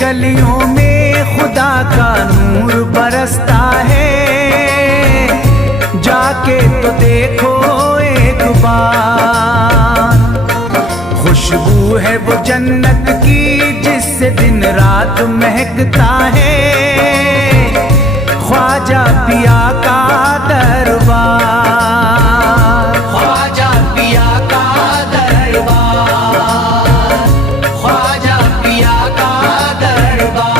गलियों में खुदा का नूर बरसता है। जाके तो देखो एक बार, खुशबू है वो जन्नत की जिससे दिन रात महकता है। ख्वाजा पिया का दरबार, ख्वाजा पिया का दरबार, ख्वाजा पिया का दरबार।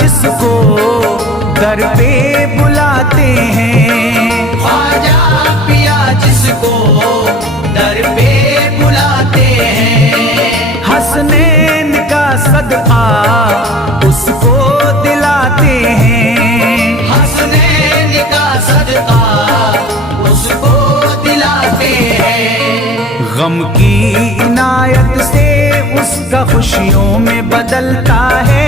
जिसको दर पे बुलाते हैं, ख्वाजा पिया जिसको दर पे बुलाते हैं। हसनैन का सदका उसको दिलाते हैं, हसनैन का सदका उसको दिलाते हैं। गम की इनायत से उसका खुशियों में बदलता है।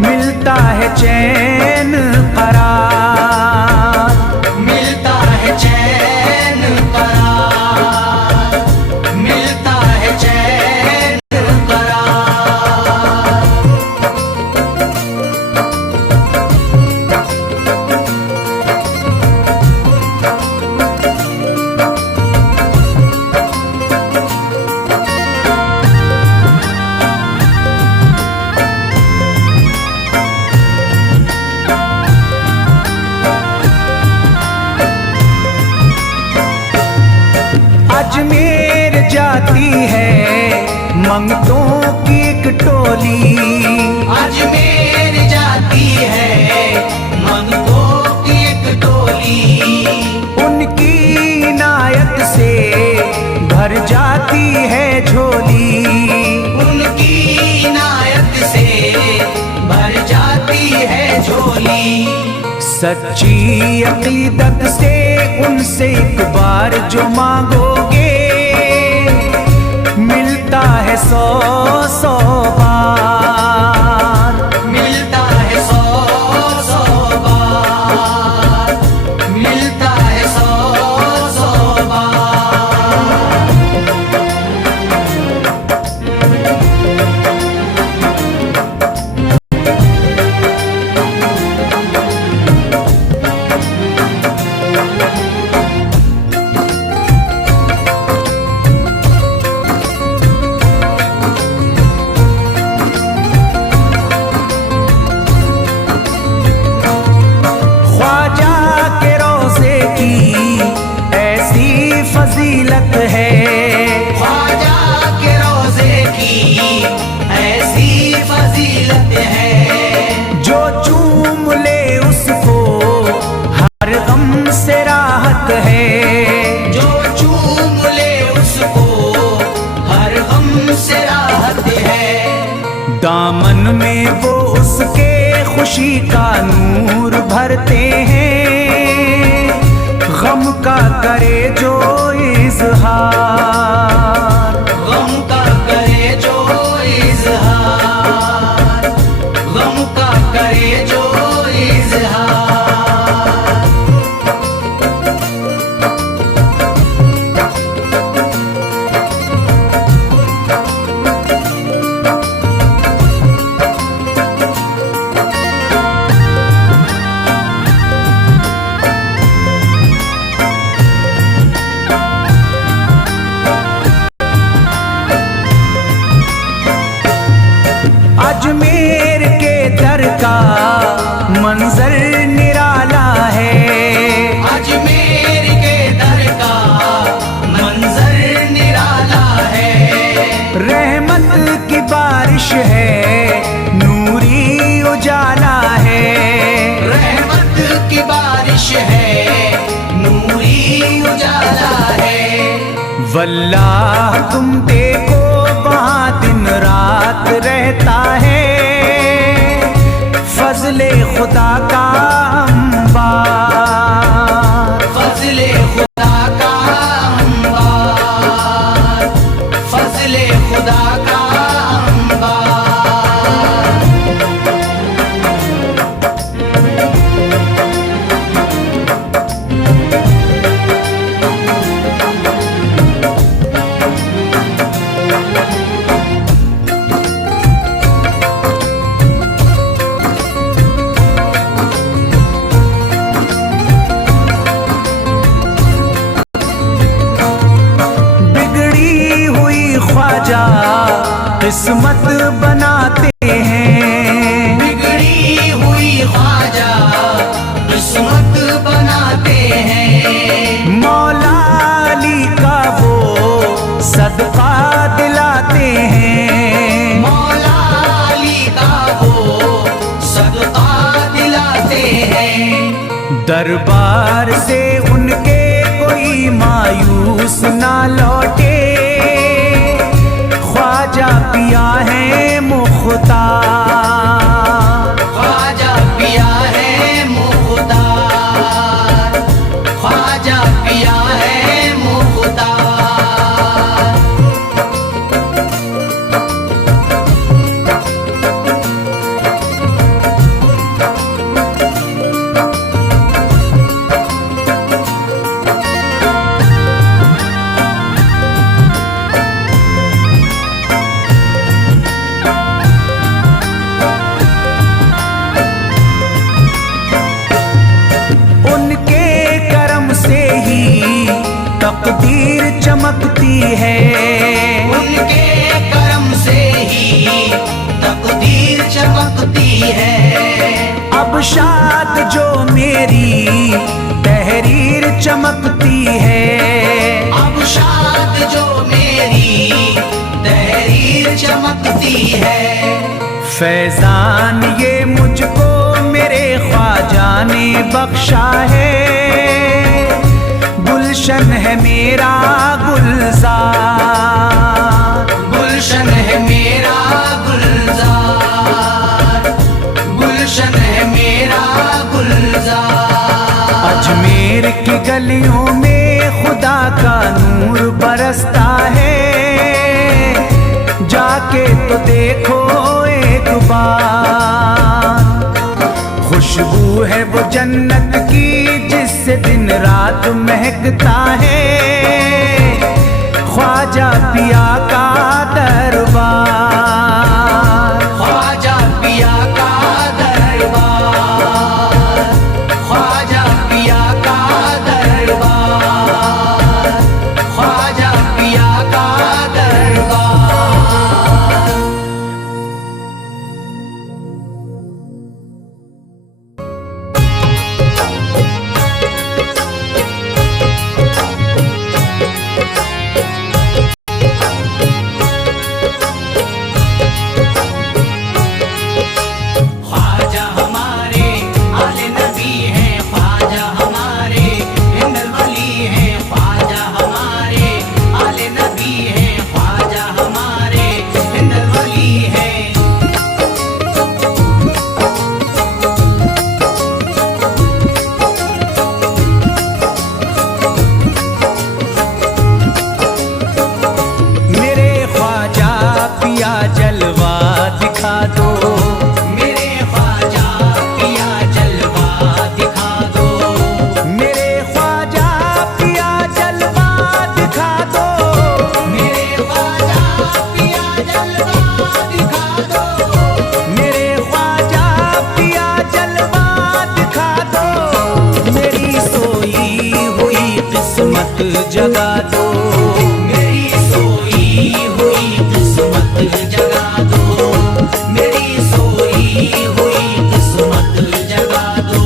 मिलता है चैन करार, मिलता है चैन करार, मिलता है चैन करार। अजमेर जाती है मंगतों की एक टोली, अजमेर जाती है मंगतों की एक टोली। उनकी इनायत से भर जाती है झोली, उनकी इनायत से भर जाती है झोली। सच्ची अकीदत से उनसे एक बार जो मांगोगे मिलता है 100 बार, मिलता है 100 बार, मिलता है 100 बार। फजीलत है ख्वाजा के रोज़े की ऐसी फजीलत है। जो चूम ले उसको हर गम से राहत है, जो चूम ले उसको हर गम से राहत है। दामन में वो उसके खुशी का नूर भरते हैं। गम का करे जो इज़हार, गम का करे जो इज़हार, गम का करे जो इज़हार। अजमेर के दर का मंजर निराला है, अजमेर के दर का मंजर निराला है। रहमत की बारिश है नूरी उजाला है, रहमत की बारिश है नूरी उजाला है। वल्लाह तुम देखो वहाँ दिन रात रहता है। फजल फजले खुदा का अंबार, फजले खुदा का अंबार, फजले खुदा का अंबार। ख्वाजा किस्मत बनाते हैं, बिगड़ी हुई ख्वाजा किस्मत बनाते हैं। मौला अली का वो सदका दिलाते हैं, मौला अली का वो सदका दिलाते हैं। दरबार से उनके कोई मायूस ना लौटे, ख्वाजा पिया है मुख्तार, ख्वाजा पिया है मुख्तार, ख्वाजा पिया है मुख्तार। तकदीर चमकती है, उनके करम से ही तकदीर चमकती है। अब शाद जो मेरी तहरीर चमकती है, अब शाद जो मेरी तहरीर चमकती है। फैजान ये मुझको मेरे ख्वाजा ने बख्शा है, गुलशन है मेरा गुलजार, गुलशन है मेरा गुलजार, गुलशन है मेरा गुलजार। अजमेर की गलियों में खुदा का नूर बरसता है, जाके तो देखो एक बार, खुशबू है वो जन्नत की जिससे दिन रात महकता है, ख्वाजा पिया का दरबार, ख्वाजा पिया का दरबार, ख्वाजा पिया का दरबार, ख्वाजा पिया का दरबार। जगा दो, मेरी सोई हुई किस्मत जगा दो, मेरी सोई हुई किस्मत जगा दो।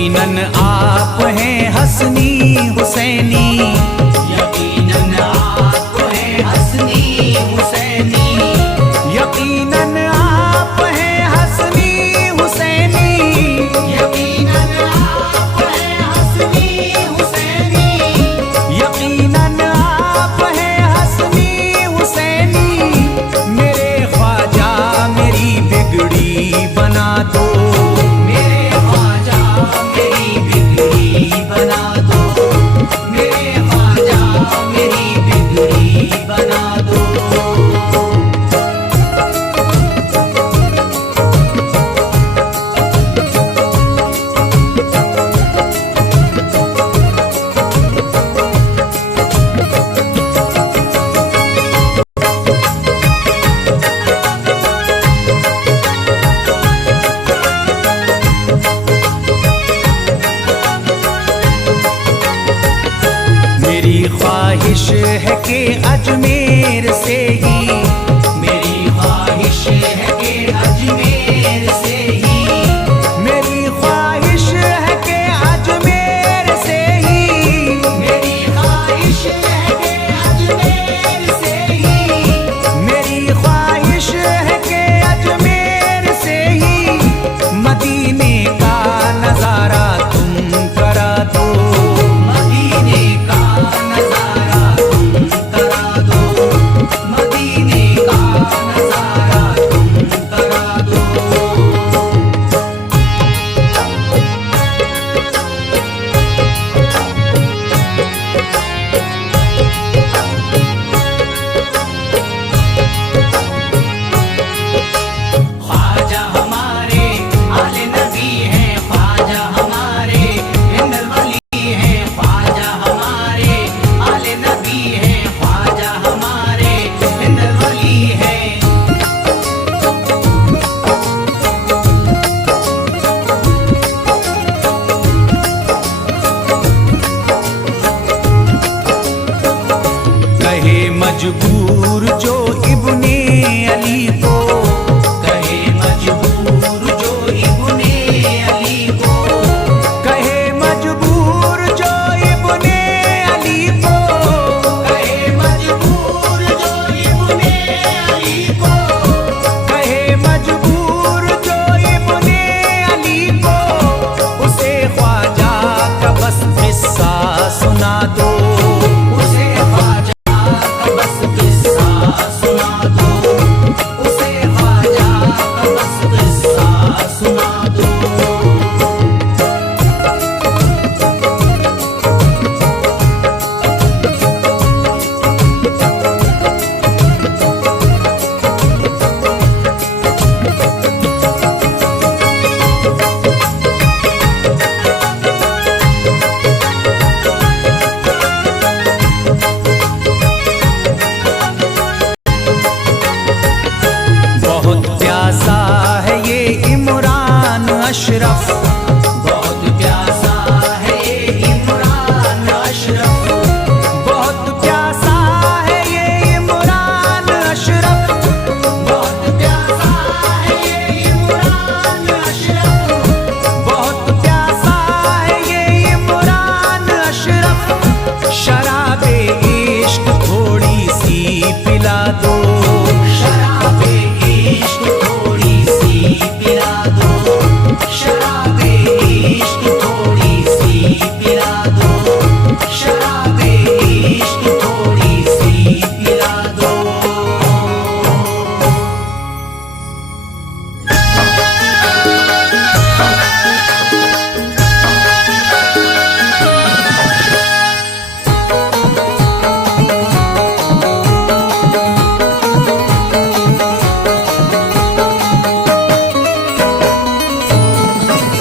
यकीनन आप हैं हसनी हुसैनी, यकीनन आप हैं हसनी हुसैनी, यकीनन आप हैं हसनी हुसैनी, यकीनन आप हैं हसनी हुसैनी, यकीनन आप हैं हसनी हुसैनी। मेरे ख्वाजा मेरी बिगड़ी बना दो, मेरे ख्वाजा मेरी बिगड़ी बना दो, मेरे ख्वाजा मेरी बिगड़ी बना दो। मेरी ख्वाहिश है कि अजमेर से ही, मेरी ख्वाहिश है कि अजमेर से ही, मेरी ख्वाहिश है कि अजमेर से ही, मेरी ख्वाहिश है कि अजमेर से ही, मेरी ख्वाहिश है कि अजमेर से ही मदीने का नजारा तुम करा दो, मदीने का नजारा तुम करा दो, मदीने का नजारा तुम करा दो। ख्वाजा हमारे आले नबी हैं, ख्वाजा हमारे हिंदल वली हैं, ख्वाजा हमारे आले नबी हैं, ख्वाजा हमारे हिंदल वली हैं। कहे मजबूर जो इब्ने अली को, कहे मजबूर जो इब्ने अली को, कहे मजबूर जो इब्ने अली को, कहे मजबूर जो इब्ने अली को, कहे मजबूर जो इब्ने अली को, उसे ख्वाजा का बस किस्सा सुना दो, उसे ख्वाजा का बस किस्सा सुना दो, उसे ख्वाजा का बस किस्सा सुना दो। बहुत प्यासा है ये इमरान अशरफ, बहुत प्यासा है ये इमरान अशरफ, बहुत प्यासा है ये इमरान अशरफ, बहुत प्यासा है ये इमरान अशरफ, बहुत प्यासा है ये इमरान अशरफ। शराबे इश्क थोड़ी सी पिला दो, शराबे इश्क थोड़ी सी पिला दो, शराबे इश्क थोड़ी सी पिला दो, शराबे इश्क थोड़ी सी पिला दो।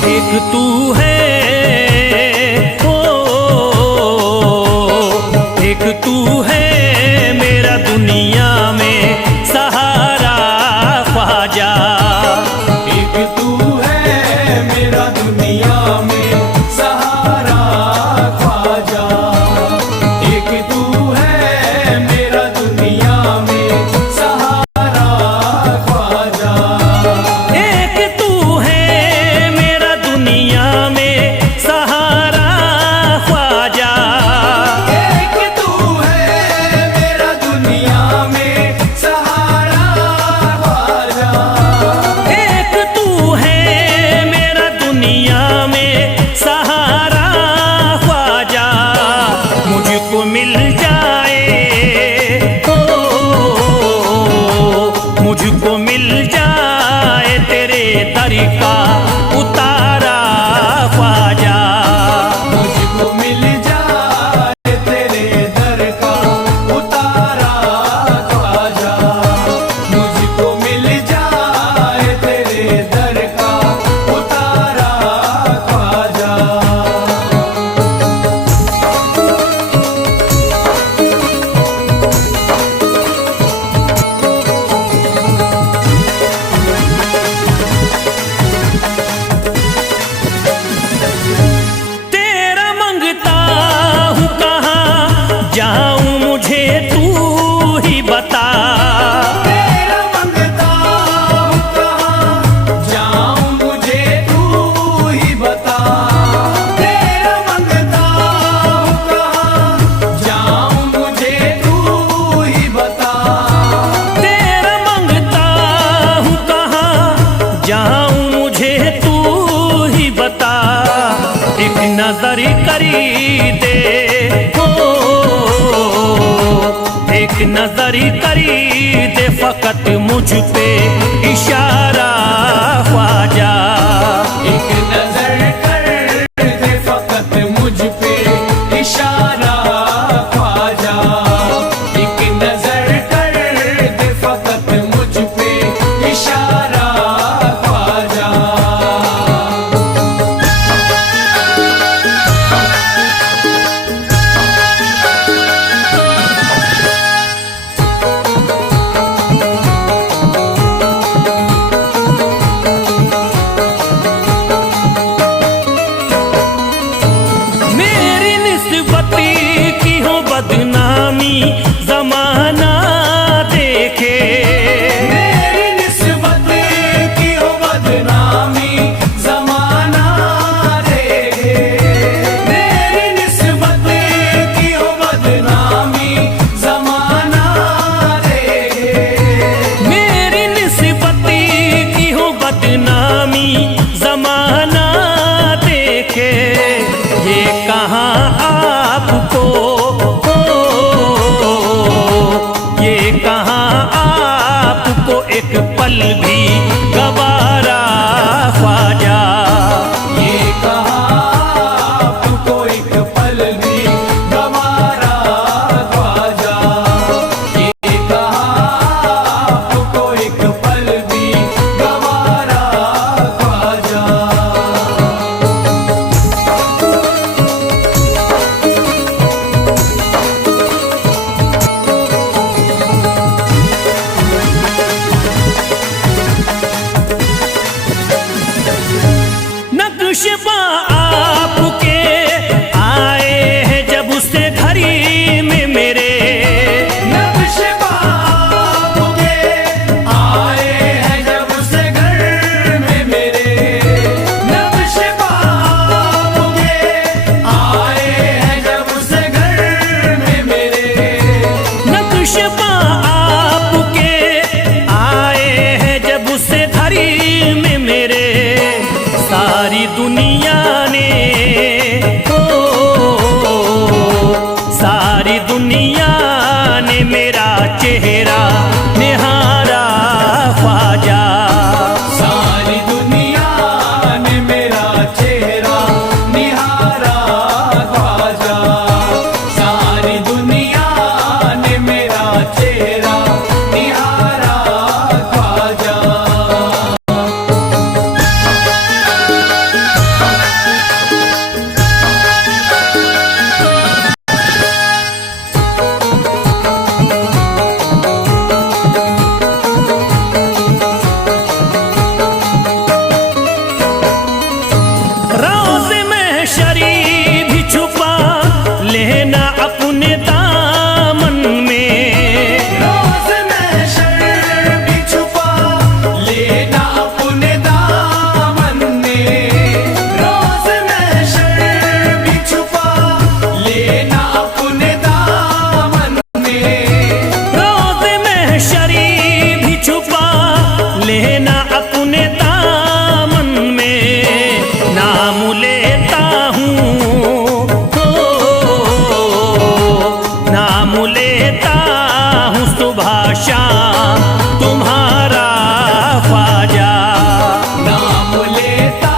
एक तू है ओ, एक तू है मेरा दुनिया में सहारा ख्वाजा, एक तू है मेरा दुनिया में सहारा ख्वाजा, एक तू है मेरा दुनिया में सहारा ख्वाजा, एक तू है मेरा दुनिया में दे हो, एक नजर करी दे फकत मुझ पे इशारा ख्वाजा। एक नजर कर दे फकत मुझ पे इशारा ख्वाजा। एक नजर कर दे फकत मुझ पे इशारा ख्वाजा। मेरी निस्बती की हो बदनामी जमाना देखे, मेरी निस्बत की हो बदनामी जमाना देखे। मेरी निस्बत की हो बदनामी जमाना देखे। मेरी निस्बती की हो बदनामी जमाना देखे। ये कहाँ आपको हो, ये कहाँ आपको एक पल भी गवारा ख्वाजा। ये कहाँ आपको एक पल भी गवारा ख्वाजा। ये कहाँ आपको एक पल भी गवारा ख्वाजा। नक्शबा आपके आए हैं जब से घड़ी में मेरे, नक्शबा आपके आए हैं जब से घर में मेरे। नक्शबा आपके आए हैं जब से घर में मेरे। नक्शबा आपके आए हैं जब से घड़ी में मेरे। सारी दुनिया ने हो, सारी दुनिया ने मेरा चेहरा निहारा ख्वाजा। सारी दुनिया ने मेरा चेहरा निहारा ख्वाजा। सारी दुनिया ने मेरा चेहरा निहारा ख्वाजा। रोज़ महशरी भी छुपा लेना अपने दामन में। रोज़ महशर भी छुपा लेना अपने दामन में। रोज़ महशर भी छुपा लेना अपने दामन में। रोज़ महशरी भी छुपा लेना अपने दामन में। नाम लेता हूँ हो, नाम लेता हूँ सुबह शाम तुम्हारा ख्वाजा। नाम लेता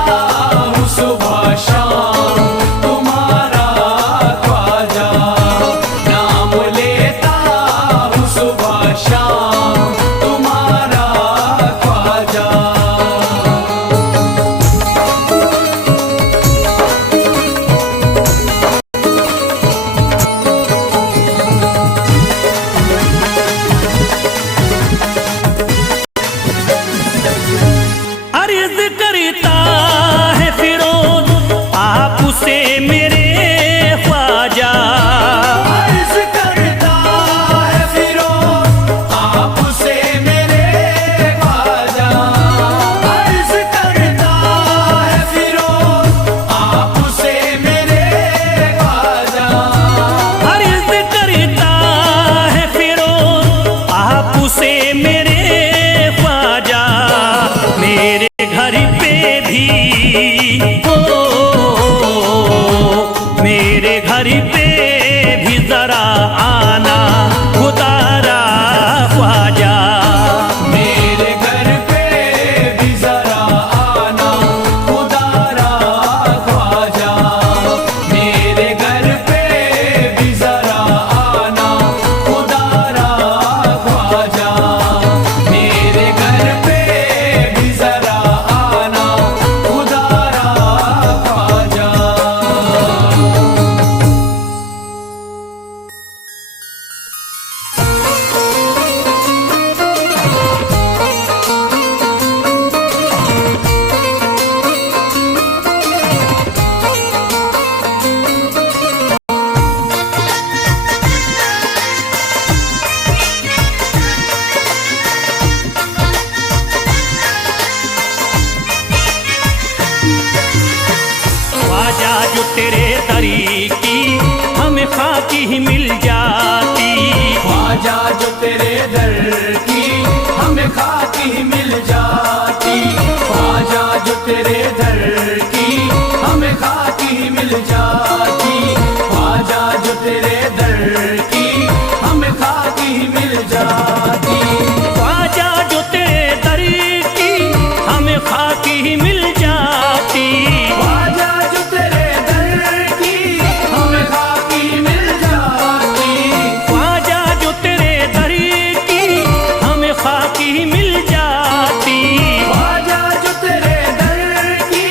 हूँ सुबह शाम तुम्हारा ख्वाजा। नाम लेता हूँ सुबह शाम तुम्हारा ख्वाजा। अर्ज करता है फिरोज आपसे मेरे ख्वाजा। अर्ज करता है फिरोज आपसे मेरे ख्वाजा। अर्ज करता है फिरोज आपसे मेरे ख्वाजा। अर्ज करता है फिरोज आपसे मेरे ख्वाजा। मेरे घर पे भी हो, मेरे खाकी ही मिल जाती। ख्वाजा जो तेरे दर की हमें खाकी ही मिल जाती। ख्वाजा जो तेरे दर की हमें खाकी ही मिल जाती। ख्वाजा जो तेरे दर की हमें खाकी ही मिल जाती। ख्वाजा जो तेरे दर की हमें खाकी ही मिल जाती। ख्वाजा जो तेरे दर की हमें खाकी मिल जाती। ख्वाजा जो तेरे दर की हमें खाकी ही मिल जाती। ख्वाजा जो तेरे दर की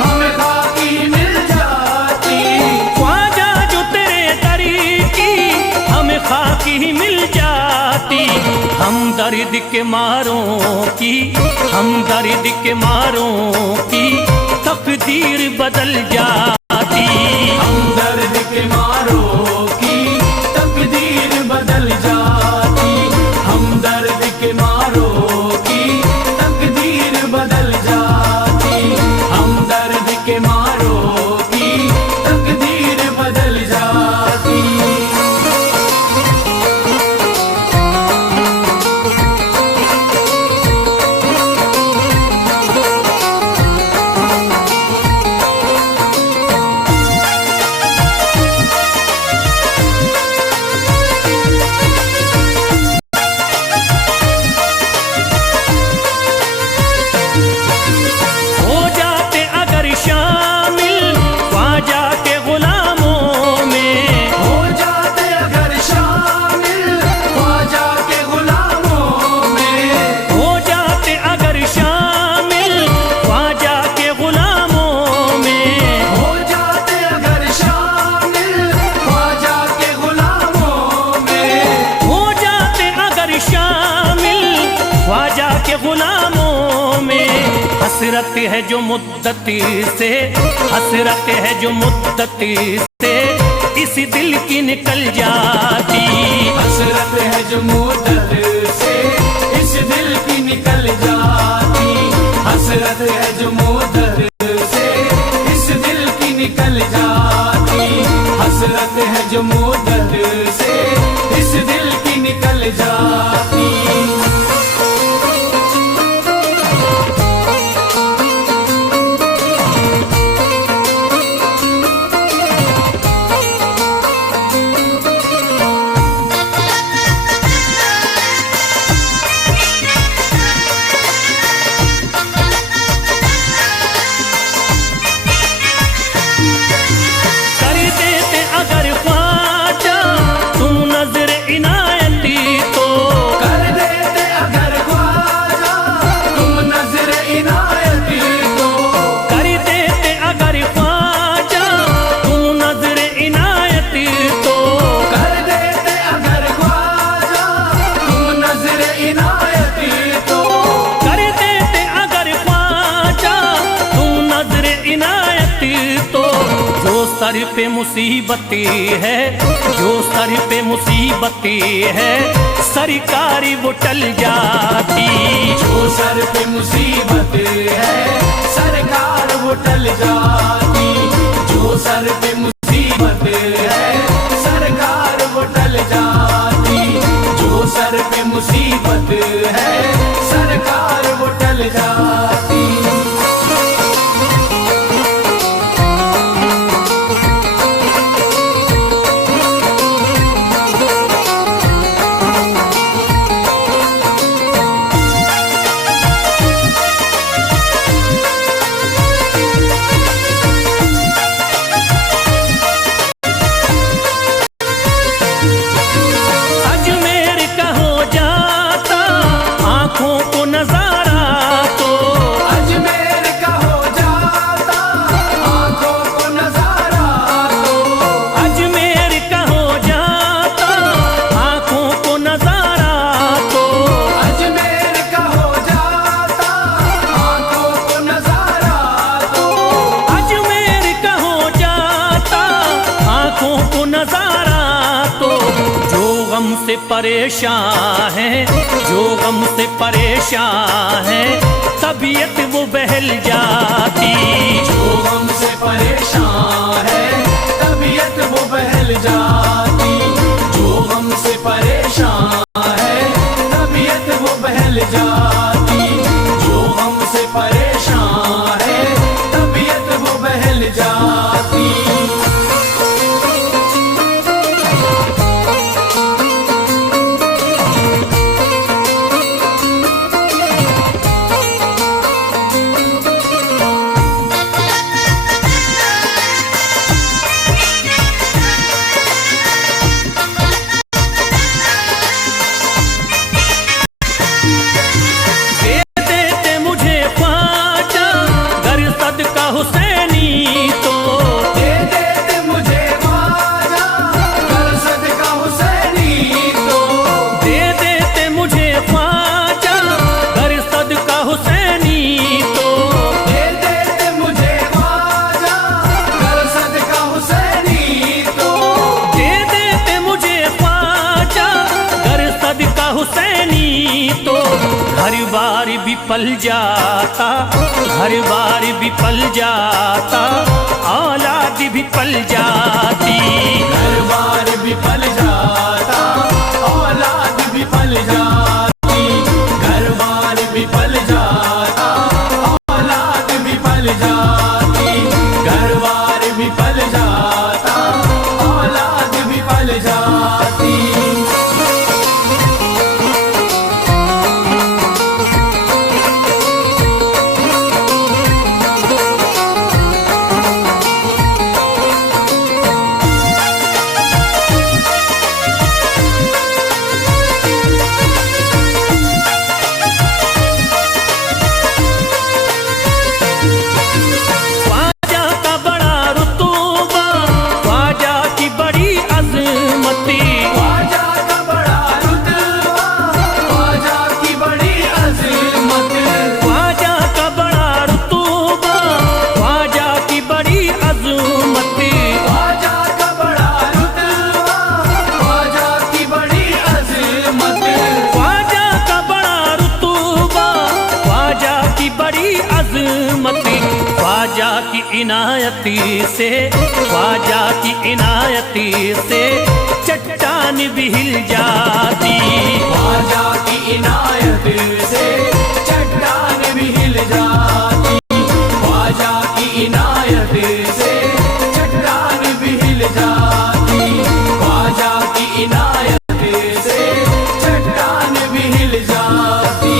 हमें खाकी मिल जाती। ख्वाजा जो तेरे दर की हमें खाकी ही मिल जाती। हम दर्द के मारों की, हम दर्द के मारों की तकदीर बदल जाती। हम दर्द के मारों की तकदीर बदल जाती। हम दर्द के मारों की तकदीर बदल जाती। हम दर्द के मारों की तकदीर बदल जाती। हो जाते अगर शामिल ख्वाजा के गुलामों में। हो जाते अगर शामिल ख्वाजा के गुलामों में। हो जाते अगर शामिल ख्वाजा के गुलामों में। हो जाते अगर शामिल ख्वाजा के गुलामों में। हो जाते अगर शामिल ख्वाजा के गुलामों में। हसरत है जो मुद्दती से, हसरत है जो मुद्दती से इस दिल की निकल जाती। हसरत है जो मुद्दत से इस दिल की निकल जाती। हसरत है जो मुद्दत से इस दिल की निकल जाती। हसरत है जो मुद्दत से इस दिल की निकल जाती। कर देते अगर ख्वाजा तुम नजर इनायती तो। कर देते अगर ख्वाजा तुम नजर इनायती तो। कर देते अगर ख्वाजा तुम नजर इनायती तो। कर देते अगर ख्वाजा तुम नजर इनायती तो। कर देते अगर ख्वाजा तुम नजर इनायती तो। जो सर पे मुसीबती है, जो सर पे मुसीबती है सरकारी वो टल जाती। जो सर पे मुसीबत है सरकार वो टल जाती। जो सर पे मुसीबत है सरकार वो टल जाती। जो सर पे मुसीबत है सरकार वो टल जाती। अजमेर का हो जाता आंखों को नजारा तो। अजमेर का हो जाता आंखों को नजारा तो। अजमेर का हो जाता आंखों को नजारा तो। अजमेर का हो जाता आंखों को नजारा तो। अजमेर का हो जाता आंखों को नजारा तो। जो गम से परेशान है, जो गम से परेशान है तबीयत वो बहल जाती। जो गम से परेशान है तबीयत वो बहल जाती। निकल जाती। हुसैनी तो दे दे मुझे ख्वाजा कर सदका हुसैनी तो दे देते मुझे ख्वाजा कर सदका हुसैनी तो दे दे मुझे ख्वाजा कर सदका हुसैनी तो दे देते मुझे ख्वाजा कर सदका हुसैनी तो हर बार भी पल जाता, हर बार भी पल जाता, औलाद भी पल जाती। हर बार भी पल जाता, औलाद भी पल जाती। घर बार भी पल जाता, औलाद भी पल जाती। घर बार भी पल जाता, औलाद भी पल जाती। ख्वाजा की इनायती से, ख्वाजा की इनायती से चट्टान भी हिल जाती। ख्वाजा की इनायत से चट्टान भी हिल जाती। ख्वाजा की इनायत से चट्टान भी हिल जाती। ख्वाजा की इनायत से चट्टान भी हिल जाती।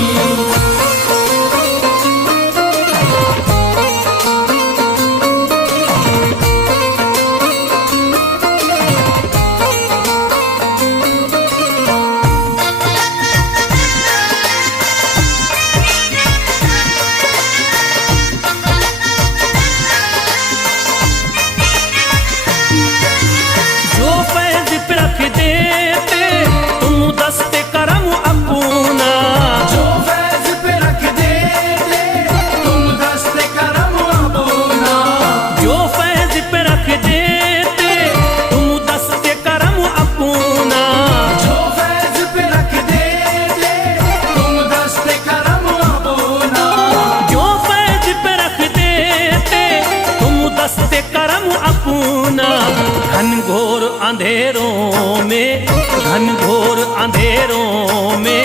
घनघोर अंधेरों में, घनघोर अंधेरों में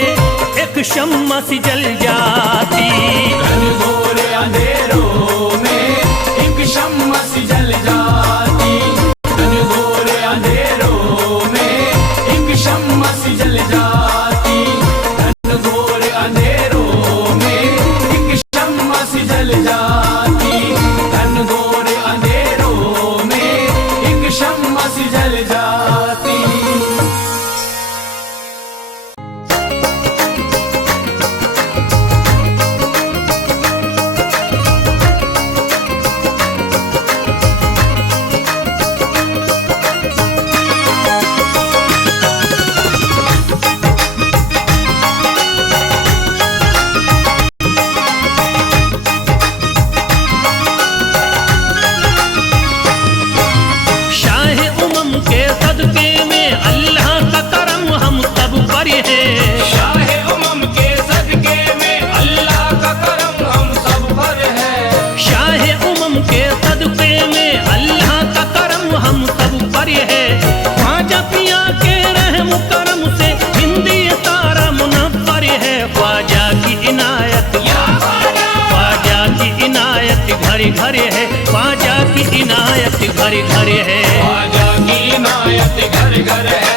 एक शम्मा सी जल जाती। घनघोर अंधेरों में एक शम्मा सी जल जाती। घनघोर अंधेरों में एक शम्मा सी जल जाती। घनघोर अंधेरों में एक शम्मा सी जल जाती। घनघोर अंधेरों में एक शम्मा सी जल जाती। घरे घरे है ख्वाजा की इनायत घर घर है, ख्वाजा की इनायत घर घर है।